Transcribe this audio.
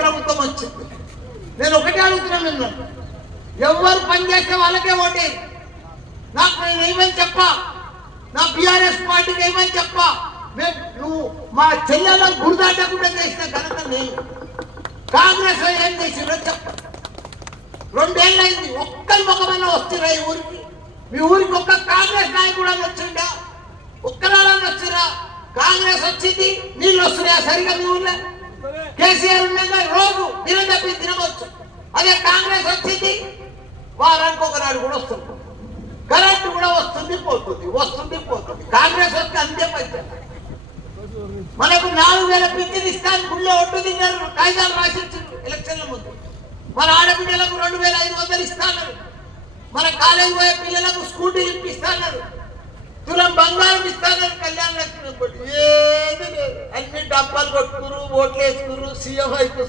ప్రభుత్వం వచ్చింది. నేను ఒకటే అడుగుతున్నాను, మిమ్మల్ని ఎవరు పనిచేస్తే వాళ్ళకే ఓటే. నాకు నేను ఏమని చెప్పా, నా బీఆర్ఎస్ పార్టీకి ఏమని చెప్పా, నువ్వు మా చెల్లెలకు గురిదాటకుండా చేసిన ఘనత నేను. కాంగ్రెస్ ఏం చేసిందో చెప్ప. 2 ఏళ్ళు అయింది, ఒక్కరి ముఖమైనా వస్తున్నా ఈ ఊరికి. మీ ఊరికి ఒక్క కాంగ్రెస్ నాయకుడు అని వచ్చిండా? ఒక్కనాడని వచ్చిరా? కాంగ్రెస్ వచ్చింది, నీళ్ళు వస్తున్నాయా సరిగా మీ ఊర్లో? కేసీఆర్ ఉండగా రోజు దినం తప్పి తినవచ్చు. అదే కాంగ్రెస్ వచ్చింది, వారానికి ఒకనాడు కూడా వస్తుంది. కరెంటు కూడా వస్తుంది పోతుంది, వస్తుంది పోతుంది. కాంగ్రెస్ వస్తే అంతే పంచారు. మనకు 4000 పింఛన్ ఇస్తాను గుళ్ళో ఒట్టు తిన్నారు, కాగితాలు రాసిచ్చారు ఎలక్షన్ల ముందు. మన ఆడపిల్లలకు 2500 ఇస్తాను, మన కాలేజీ పోయే పిల్లలకు స్కూటీలు ఇప్పిస్తాన్నారు, తులం బంగారం ఇస్తానని కళ్యాణ లక్ష్మి. ఏది లేదు, అన్ని డబ్బాలు కొట్టుకురు, ఓట్లు వేసుకురు, సీఎం అయిపోయి